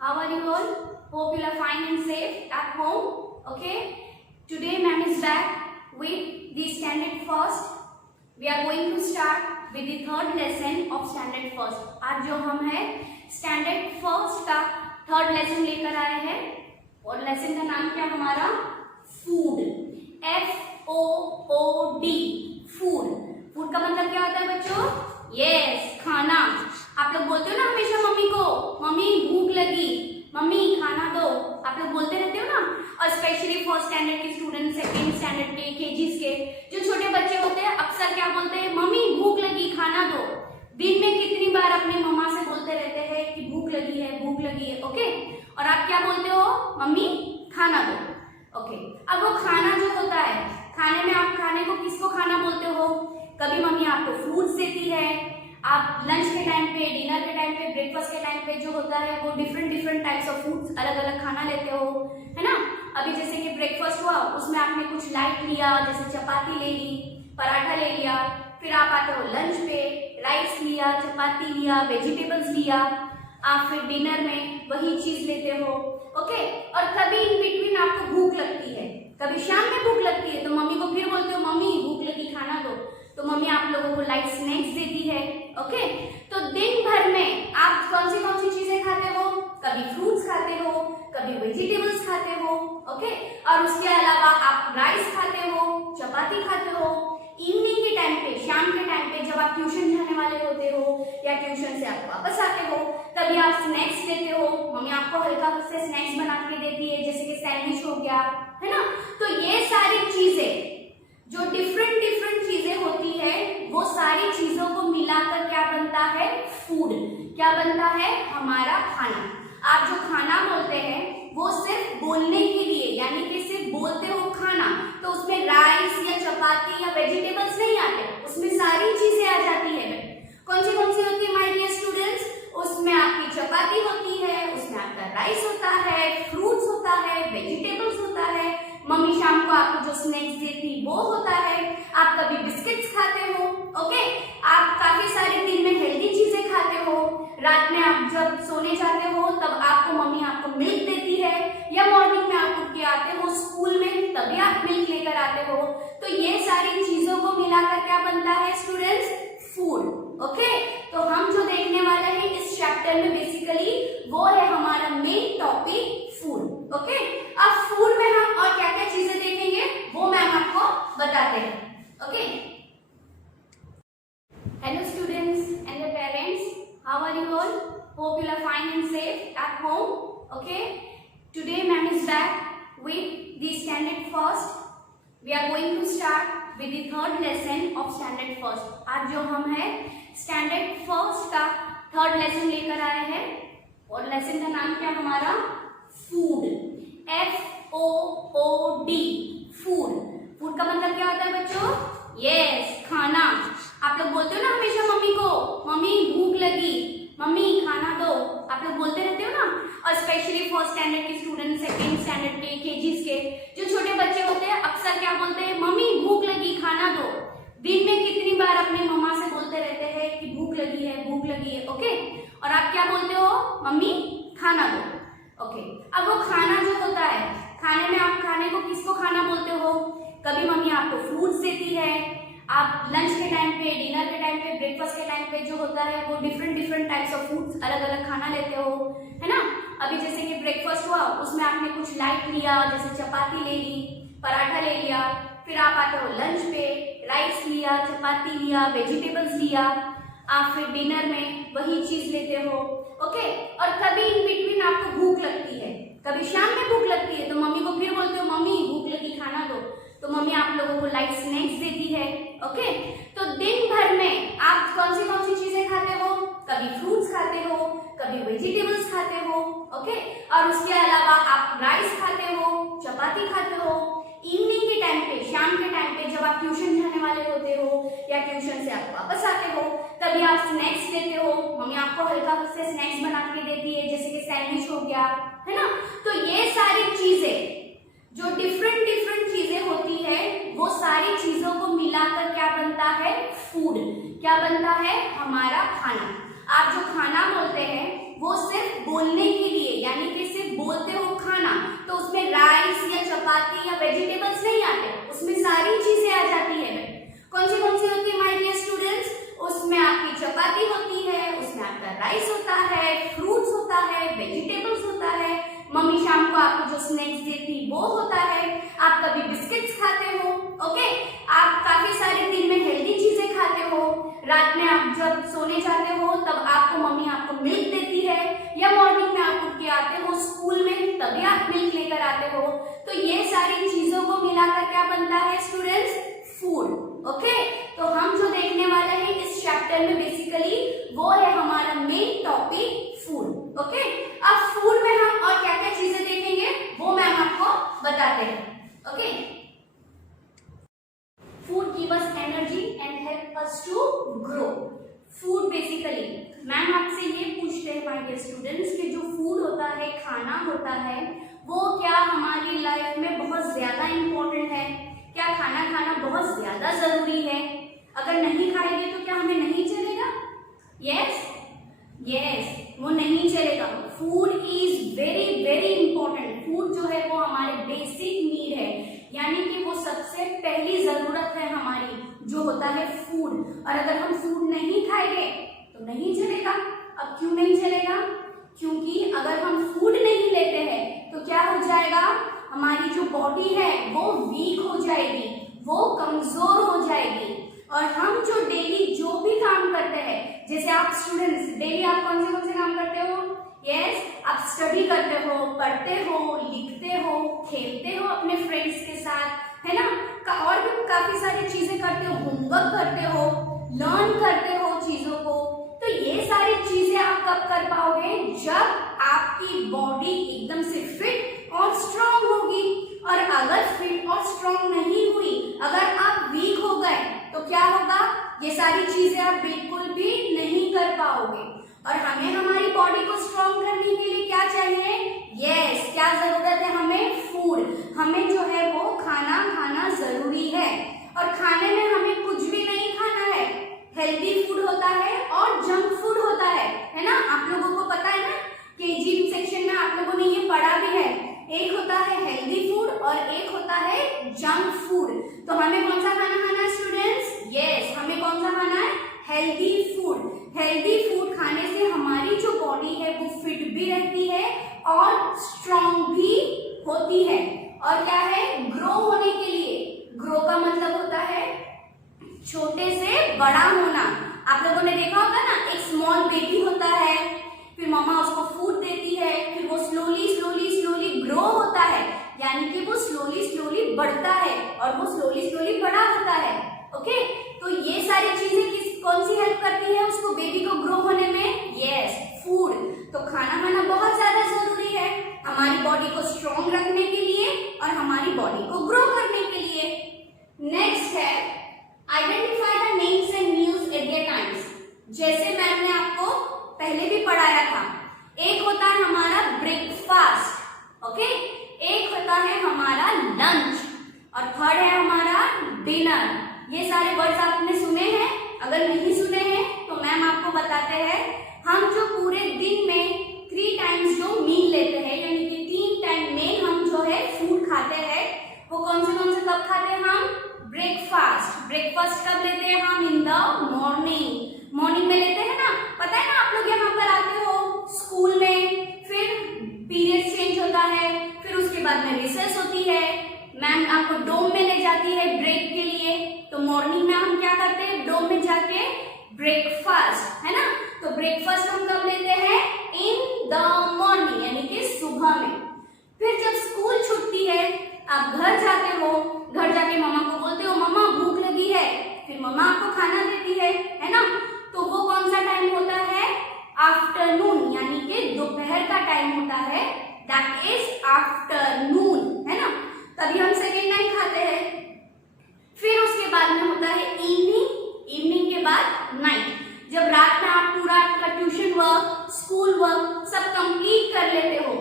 How are you all? Hope you are fine and safe at home. Okay. Today ma'am is back with the standard first. We are going to start with the third lesson of standard first. आज जो हम है standard first का third lesson लेकर आए हैं और lesson का नाम क्या हमारा फूड. FOOD food. फूड का मतलब क्या होता है बच्चों? यस, खाना. आप लोग बोलते हो ना हमेशा मम्मी को, मम्मी भूख लगी, मम्मी खाना दो. आप लोग बोलते रहते हो ना. और स्पेशली फर्स्ट स्टैंडर्ड के स्टूडेंट, सेकंड स्टैंडर्ड के, केजीज के जो छोटे बच्चे होते हैं अक्सर क्या बोलते हैं? मम्मी भूख लगी, खाना दो. दिन में कितनी बार अपने मम्मा से बोलते रहते हैं कि भूख लगी है, भूख लगी है. ओके. और आप क्या बोलते हो? मम्मी खाना दो. ओके. अब वो खाना जो होता है, खाने में आप खाने को किसको खाना बोलते हो? कभी मम्मी आपको फ्रूट्स देती है, आप लंच के टाइम पे, डिनर के टाइम पे, ब्रेकफास्ट के टाइम पे जो होता है वो डिफरेंट टाइप्स ऑफ फूड्स अलग अलग खाना लेते हो, है ना. अभी जैसे कि ब्रेकफास्ट हुआ, उसमें आपने कुछ लाइट लिया, जैसे चपाती ले ली, पराठा ले लिया. फिर आप आते हो लंच पे, राइस लिया, चपाती लिया, वेजिटेबल्स लिया. आप फिर डिनर में वही चीज लेते हो. ओके. और कभी इन बिटवीन आपको भूख लगती है, कभी शाम में भूख लगती है तो मम्मी को फिर बोलते हो मम्मी भूख लगी, खाना दो. तो मम्मी आप लोगों को लाइट स्नैक्स देती है. ओके. तो दिन भर में आप कौन सी चीजें खाते हो? कभी फ्रूट्स खाते हो, कभी वेजिटेबल्स खाते हो. ओके. और उसके अलावा आप राइस खाते हो, चपाती खाते हो. इवनिंग के टाइम पे, शाम के टाइम पे जब आप ट्यूशन जाने वाले होते हो या ट्यूशन से आप वापस आते हो, तभी आप स्नैक्स लेते हो. मम्मी आपको हल्का से स्नैक्स बना के देती है, जैसे कि सैंडविच हो गया, है ना. तो ये सारी चीजें जो डिफरेंट चीजें होती है, वो सारी चीजों को मिलाकर क्या बनता है? फूड. क्या बनता है? हमारा खाना. आप जो खाना बोलते हैं वो सिर्फ बोलने के लिए, यानी कि सिर्फ बोलते हो खाना, तो उसमें राइस या चपाती या वेजिटेबल्स नहीं आते, उसमें सारी चीजें आ जाती है. कौन सी होती है माय डियर स्टूडेंट्स? उसमें आपकी चपाती होती है, उसमें आपका राइस होता है, फ्रूट्स होता है, वेजिटेबल्स होता है. मम्मी शाम को आपको जो स्नैक्स देती वो होता है. आप कभी बिस्किट्स खाते हो. ओके. आप काफी सारे दिन में हेल्दी चीजें खाते हो. रात में आप जब सोने जाते हो तब आपको मम्मी आपको मिल्क देती है, या मॉर्निंग में आप उठ के आते हो स्कूल में तभी आप मिल्क लेकर आते हो. तो ये सारी चीजों को मिलाकर क्या बनता है स्टूडेंट्स? फूड. ओके. तो हम जो देखने वाले हैं इस चैप्टर में बेसिकली वो है हमारा मेन टॉपिक फूड. ओके. अब फूड में हम और क्या क्या चीजें देखेंगे वो मैम आपको बताते हैं. Okay. Hello students and their parents, how are you all? Hope you are fine and safe at home. Okay. Today ma'am is back with the standard first. We are going to start with the third lesson of standard first. आज जो हम है standard first का third lesson लेकर आए हैं और lesson का नाम क्या हमारा? फूड. FOOD food. फूड का मतलब क्या होता है बच्चों? यस, खाना. आप लोग बोलते हो ना हमेशा मम्मी को, मम्मी भूख लगी, मम्मी खाना दो. आप लोग बोलते रहते हो ना. और स्पेशली फर्स्ट स्टैंडर्ड के स्टूडेंट, सेकंड स्टैंडर्ड के, केजीज के जो छोटे बच्चे होते हैं अक्सर क्या बोलते हैं? मम्मी भूख लगी, खाना दो. दिन में कितनी बार अपने मम्मा से बोलते रहते हैं कि भूख लगी है, भूख लगी है. ओके. और आप क्या बोलते हो? मम्मी खाना दो. ओके. अब वो खाना जो होता है, खाने में आप खाने को किसको खाना बोलते हो? कभी मम्मी आपको फ्रूट्स देती है, आप लंच के टाइम पे, डिनर के टाइम पे, ब्रेकफास्ट के टाइम पे जो होता है वो डिफरेंट टाइप्स ऑफ फूड्स अलग अलग खाना लेते हो, है ना. अभी जैसे कि ब्रेकफास्ट हुआ, उसमें आपने कुछ लाइट लिया, जैसे चपाती ले ली, पराठा ले लिया. फिर आप आते हो लंच पे, राइस लिया, चपाती लिया, वेजिटेबल्स लिया. आप फिर डिनर में वही चीज लेते हो. ओके. और कभी इन बिटवीन आपको भूख लगती है, कभी शाम में भूख लगती है तो मम्मी को फिर बोलते हो मम्मी भूख लगी, खाना दो. तो मम्मी आप लोगों को लाइट स्नैक्स देती है. ओके. तो दिन भर में आप कौन सी चीजें खाते हो? कभी फ्रूट्स खाते हो, कभी वेजिटेबल्स खाते हो. ओके. और उसके अलावा आप राइस खाते हो, चपाती खाते हो. इवनिंग के टाइम पे, शाम के टाइम पे जब आप ट्यूशन जाने वाले होते हो या ट्यूशन से आप वापस आते हो तभी आप स्नैक्स लेते हो. मम्मी आपको हल्का से स्नैक्स बना के देती है, जैसे कि सैंडविच हो गया, है ना. तो ये सारी चीजें जो डिफरेंट चीजें होती है वो सारी चीजों को मिलाकर क्या बनता है? फूड. क्या बनता है? हमारा खाना. आप जो खाना बोलते हैं वो सिर्फ बोलने के लिए, यानी कि सिर्फ बोलते हो खाना तो उसमें राइस या चपाती या वेजिटेबल्स नहीं आते, उसमें सारी चीजें आ जाती है। कौन सी होती है माय डियर स्टूडेंट्स? उसमें आपकी चपाती होती है, उसमें आपका राइस होता है, फ्रूट्स होता है, वेजिटेबल्स होता है, मम्मी शाम को आपको जो स्नैक्स देती वो होता है, आप कभी बिस्किट्स खाते हो, ओके, आप काफी सारे दिन में हेल्दी चीजें खाते हो, रात में आप जब सोने जाते हो तब आपको मम्मी आपको मिल्क देती है, या मॉर्निंग में आप उठ के आते हो स्कूल में तभी आप मिल्क लेकर आते हो। तो ये सारी चीजों को मिलाकर क्या बनता है स्टूडेंट्स? फूड। ओके, तो हम जो देखने वाले हैं इस चैप्टर में बेसिकली वो है हमारा मेन टॉपिक फूड। ओके, अब फूड में हम और क्या क्या चीजें देखेंगे वो मैम आपको बताते हैं। Okay, food give us energy and help us to grow. Food basically ma'am आपसे ये पूछते हैं माय डियर स्टूडेंट्स कि जो फूड होता है, खाना होता है, वो क्या हमारी लाइफ में बहुत ज्यादा इम्पोर्टेंट है? क्या खाना खाना बहुत ज्यादा जरूरी है? अगर नहीं खाएंगे तो क्या हमें नहीं चलेगा? यस, वो नहीं चलेगा। Food is very very important. Food जो है वो हमारे बेसिक नीड है, यानी कि वो सबसे पहली जरूरत है हमारी, जो होता है फूड। और अगर हम फूड नहीं खाएंगे तो नहीं चलेगा। अब क्यों नहीं चलेगा? क्योंकि अगर हम फूड नहीं लेते हैं तो क्या हो जाएगा, हमारी जो बॉडी है वो वीक हो जाएगी, वो कमजोर हो जाएगी। और हम जो डेली जो भी काम करते हैं, जैसे आप स्टूडेंट्स डेली आप कौन से काम करते हो? यस, आप स्टडी करते हो, पढ़ते हो, लिखते हो, खेलते हो अपने फ्रेंड्स के साथ, है ना, और भी काफी सारी चीजें करते हो, होमवर्क करते हो, लर्न करते हो चीजों को। तो ये सारी चीजें आप कब कर पाओगे? जब आपकी बॉडी एकदम से फिट और स्ट्रांग होगी। और अगर फिट और स्ट्रांग नहीं हुई, अगर आप वीक हो गए तो क्या होगा? ये सारी चीजें आप बिल्कुल भी नहीं कर पाओगे। और हमें हमारी बॉडी को स्ट्रांग करने के लिए क्या चाहिए? यस, क्या जरूरत है हमें? फूड। हमें जो है वो खाना खाना जरूरी है। और खाने में हमें कुछ भी नहीं खाना है। हेल्दी फूड होता है और जंक फूड होता है ना? आप लोगों को पता है ना, केजी सेक्शन में आप लोगों ने ये पढ़ा भी है। एक होता है हेल्दी फूड और एक होता है जंक फूड। तो हमें कौन सा खाना खाना है स्टूडेंट्स? यस, हमें कौन सा खाना है? Healthy food. हेल्दी फूड खाने से हमारी जो बॉडी है वो फिट भी रहती है और स्ट्रांग भी होती है। और क्या है? ग्रो होने के लिए, ग्रो का मतलब होता है छोटे से बड़ा होना। आप लोगों ने देखा होगा ना, एक स्मॉल बेबी होता है, फिर मम्मा उसको फूड देती है, फिर वो स्लोली ग्रो होता है, यानी कि वो स्लोली बढ़ता है और वो स्लोली बड़ा होता है। ओके, तो ये सारी चीजें कौन सी हेल्प करती है उसको, बेबी को ग्रो होने में? Yes, food. तो खाना खाना बहुत ज्यादा जरूरी है हमारी बॉडी को स्ट्रांग रखने के लिए और हमारी बॉडी को ग्रो करने के लिए। नेक्स्ट है identify the names and meals eight there times. जैसे मैंने आपको पहले भी पढ़ाया था, एक होता है हमारा ब्रेकफास्ट, ओके, एक होता है हमारा लंच और थर्ड है हमारा डिनर। ये सारे वर्ड्स आपने सुने हैं? अगर नहीं सुने हैं तो मैम आपको बताते हैं। हम जो पूरे दिन में 3 टाइम्स जो मील लेते हैं, यानी कि 3 टाइम में हम जो है फूड खाते हैं, वो कौन से कब खाते हैं हम? ब्रेकफास्ट कब लेते हैं हम? इन द मॉर्निंग में लेते हैं ना। पता है ना, आप लोग यहाँ पर आते हो स्कूल में, फिर पीरियड चेंज होता है, फिर उसके बाद में रिसेस होती है, मैम आपको डोम में ले जाती है ब्रेक के लिए। तो मॉर्निंग में हम क्या करते हैं? डोम में जाके ब्रेकफास्ट, है ना। तो ब्रेकफास्ट हम कब लेते हैं? इन द मॉर्निंग, यानी कि सुबह में। फिर जब स्कूल छुट्टी है, आप घर जाते हो, घर जाके मम्मा को बोलते हो मम्मा भूख लगी है, फिर मम्मा आपको खाना देती है ना। तो वो कौन सा टाइम होता है? आफ्टरनून, यानी कि दोपहर का टाइम होता है, दैट इज आफ्टरनून, है ना। तभी हम सेकेंड टाइम खाते हैं। फिर उसके बाद में होता है इवनिंग के बाद नाइट। जब रात में आप पूरा आपका ट्यूशन वर्क, स्कूल वर्क सब कंप्लीट कर लेते हो,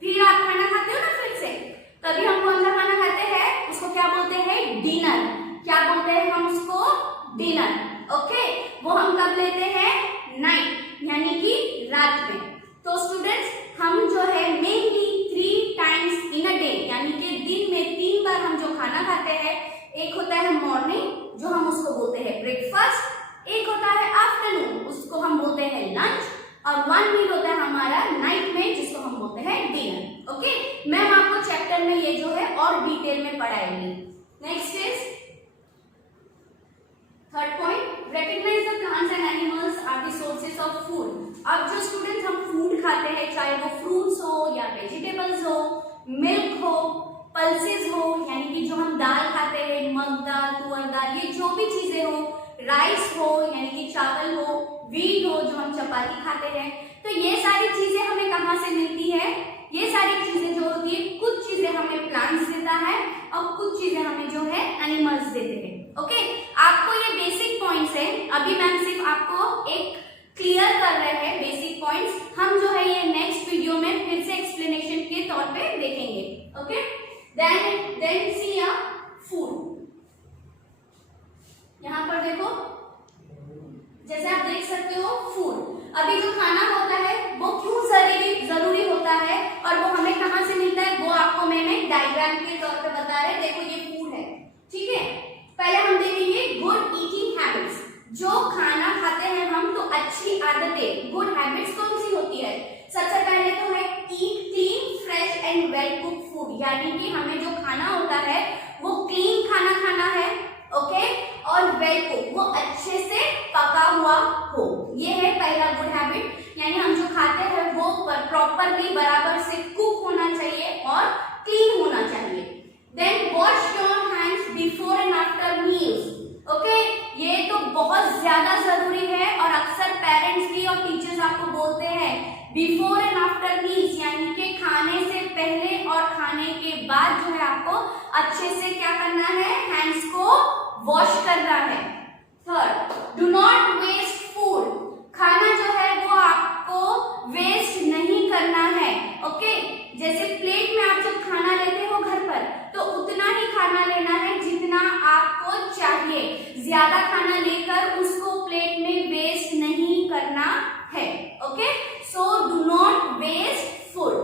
फिर आप खाना खाते हो ना फिर से, तभी हम कौन सा खाना खाते हैं? उसको क्या बोलते हैं? डिनर। क्या बोलते हैं हम उसको? डिनर। ओके, वो हम कब लेते हैं? नाइट, यानी कि रात में। तो स्टूडेंट्स, हम जो है हम जो खाना खाते हैं, एक होता है मॉर्निंग जो हम उसको बोलते हैं ब्रेकफास्ट, एक होता है आफ्टरनून उसको हम बोलते हैं लंच, और 1 मील होता है हमारा नाइट में जिसको हम बोलते हैं डिनर। ओके, मैम आपको चैप्टर में ये जो है और डिटेल में पढ़ाएंगी। Next is third point, recognize the plants and animals are the sources of food। अब जो स्टूडेंट्स हम फूड खाते हैं, चाहे वो फ्रूट्स हो या वेजिटेबल्स हो, मिल्क हो, पल्सेस हो, यानी कि जो हम दाल खाते हैं, मग दाल, तुअर दाल, ये जो भी चीजें हो, राइस हो यानी कि चावल हो, व्हीट हो जो हम चपाती खाते हैं, तो ये सारी चीजें हमें कहाँ से मिलती है? ये सारी चीजें जो होती है, कुछ चीजें हमें प्लांट्स देता है और कुछ चीजें हमें जो है एनिमल्स देते हैं। ओके, आपको ये बेसिक पॉइंट्स है, अभी मैम सिर्फ आपको एक क्लियर कर रहे हैं बेसिक पॉइंट्स, हम जो है ये नेक्स्ट वीडियो में फिर से एक्सप्लेनेशन के तौर पे देखेंगे। ओके, देन सी या फूड, यहाँ पर देखो जैसे आप देख सकते हो फूड, अभी जो खाना होता है वो क्यों जरूरी होता है और वो हमें कहाँ से मिलता है, वो आपको मैंने डायग्राम के तौर पे बता रहे। देखो ये फूड है, ठीक है। पहले हम देखेंगे गुड ईटिंग हैबिट्स, जो खाना खाते हैं हम तो अच्छी आदतें, गुड हैबिट्स कौन सी होती है? सबसे पहले तो है eat clean fresh and well cook food, यानी कि हमें जो खाना होता है वो क्लीन खाना खाना है, ओके, और वेल कुक, वो अच्छे से पका हुआ हो, ये है पहला गुड हैबिट, यानी हम जो खाते हैं वो प्रॉपरली बराबर से कुक होना चाहिए और क्लीन होना चाहिए। Then wash your hands before and after meals, okay, ये तो बहुत ज्यादा जरूरी है और अक्सर पेरेंट्स भी और टीचर्स आपको बोलते हैं बिफोर एंड आफ्टर मील्स, यानी कि खाने से पहले और खाने के बाद जो है आपको अच्छे से क्या करना है, हैंड्स को वॉश करना है। Third, do not waste food, खाना जो है वो आपको वेस्ट नहीं करना है, ओके। जैसे प्लेट में आप जब खाना लेते हो घर पर तो उतना ही खाना लेना है जितना आपको चाहिए, ज्यादा खाना लेकर उसको प्लेट में वेस्ट नहीं करना है, okay. So do not waste food.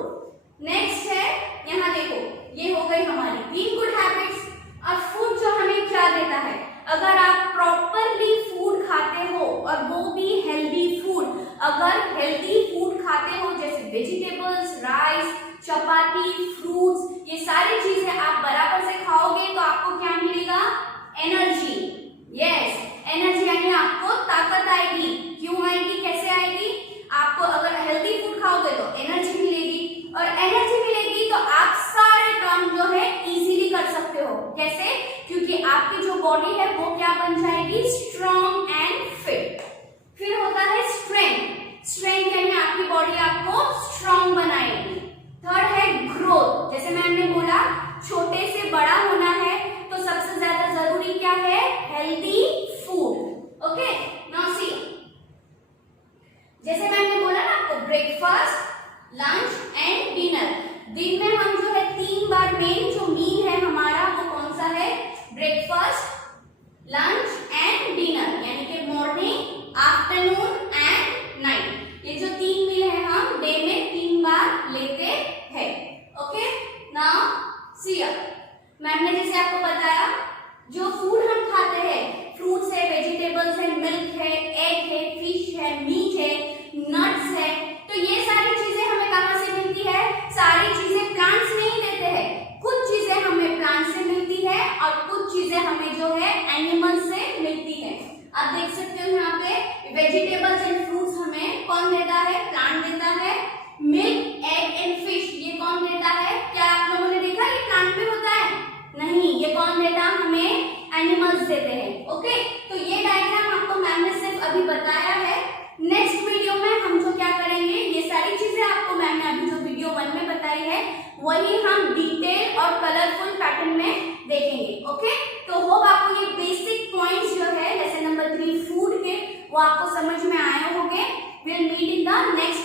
Next है, यहाँ देखो ये हो गई हमारी 3 गुड हैबिट्स। और फूड जो हमें क्या देता है, अगर आप प्रॉपरली फूड खाते हो और वो भी हेल्दी फूड, अगर हेल्दी फूड खाते हो जैसे वेजिटेबल्स, राइस, चपाती, फ्रूट्स, ये सारी चीजें आप बराबर से खाओगे तो आपको क्या मिलेगा? एनर्जी। यस, एनर्जी यानी आपको ताकत आएगी। क्यों आएगी, कैसे आएगी? आपको अगर हेल्दी फूड खाओगे तो एनर्जी मिलेगी, और एनर्जी मिलेगी तो आप सारे काम जो है इजीली कर सकते हो। कैसे? क्योंकि आपकी जो बॉडी है वो क्या बन जाएगी? Strong and fit. फिर होता है स्ट्रेंथ, स्ट्रेंथ यानी आपकी बॉडी आपको स्ट्रॉन्ग बनाएगी। थर्ड है ग्रोथ, जैसे मैम ने बोला छोटे से बड़ा होना है तो सबसे ज्यादा जरूरी क्या है? Healthy food, okay. Now see, जैसे मैम ने बोला ना आपको ब्रेकफास्ट, लंच एंड डिनर, दिन में हम जो है 3 बार मेन जो मील है हमारा वो कौन सा है? ब्रेकफास्ट, लंच एंड डिनर, यानी कि मॉर्निंग, आफ्टरनून एंड नाइट, ये जो 3 मील है हम डे में 3 बार लेते हैं, ओके। नाउ सी, मैम ने जैसे आपको बताया जो फूड हम खाते हैं, फ्रूट्स है, वेजिटेबल्स है, मिल्क है, एग है, फिश है, मीट है, नट्स है, तो ये सारी चीजें हमें कहाँ से मिलती है? सारी चीजें प्लांट्स नहीं देते हैं, कुछ चीजें हमें प्लांट से मिलती है और कुछ चीजें हमें जो है एनिमल से मिलती है। आप देख सकते हो यहाँ पे वेजिटेबल्स एंड फ्रूट्स हमें कौन देता है? प्लांट देता है। मिल्क, एग एंड फिश ये कौन देता है? क्या आप लोगों ने देखा ये प्लांट में होता है? नहीं, ये कौन देता है? हमें एनिमल्स देते हैं, ओके। तो ये डायग्राम आपको मैम ने सिर्फ अभी बताया है। नेक्स्ट वीडियो में हम जो क्या करेंगे, ये सारी चीजें आपको मैम ने अभी जो वीडियो 1 में बताई है वही हम डिटेल और कलरफुल पैटर्न में देखेंगे, ओके। तो होप आपको ये बेसिक पॉइंट्स जो है लेसन नंबर 3 फूड के वो आपको समझ में आए होंगे। Will meet in the next